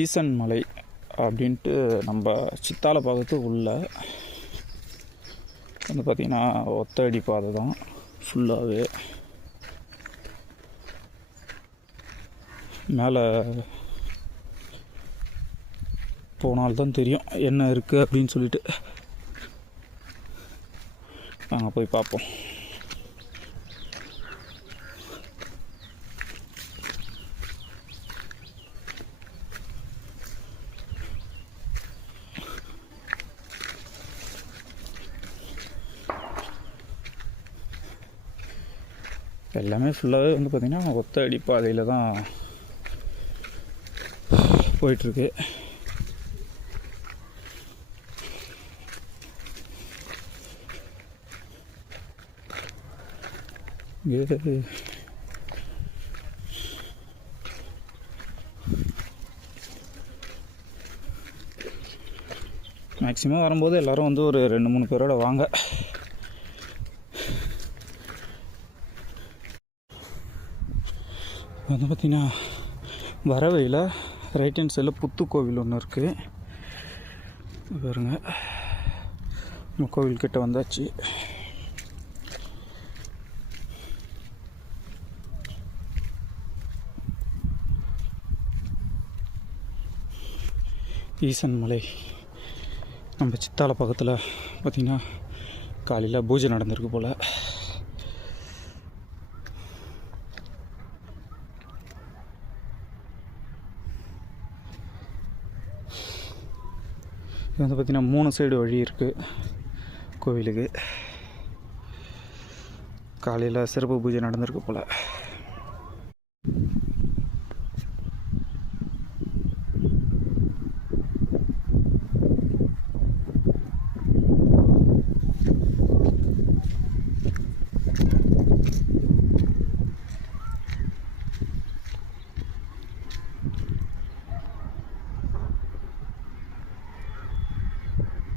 ஈசன் மலை அப்படின்ட்டு நம்ம சித்தால பார்க்கறது உள்ள வந்து பார்த்திங்கன்னா ஒத்தடி பாதை தான் ஃபுல்லாகவே. மேலே போனால்தான் தெரியும் என்ன இருக்குது அப்படின்னு சொல்லிட்டு. நாங்கள் போய் பார்ப்போம். எல்லாமே ஃபுல்லாகவே வந்து பார்த்திங்கன்னா ஒத்த அடி பாதையில் தான் போயிட்டுருக்கு. மேக்ஸிமம் வரும்போது எல்லோரும் வந்து ஒரு 2-3 பேரோட வாங்க. வந்து பார்த்திங்கன்னா வரவையில் ரைட் ஹேண்ட் சைடில் புத்து கோவில் ஒன்று இருக்குது பாருங்க. நம்ம கோவில்கிட்ட வந்தாச்சு. ஈசன் மலை நம்ம சித்தால பக்கத்தில் பார்த்திங்கன்னா காலையில் பூஜை நடந்திருக்கு போல். இது வந்து பார்த்திங்கன்னா 3 சைடு வழி இருக்குது கோவிலுக்கு. காலையில் சிறப்பு பூஜை நடந்திருக்கு போல்.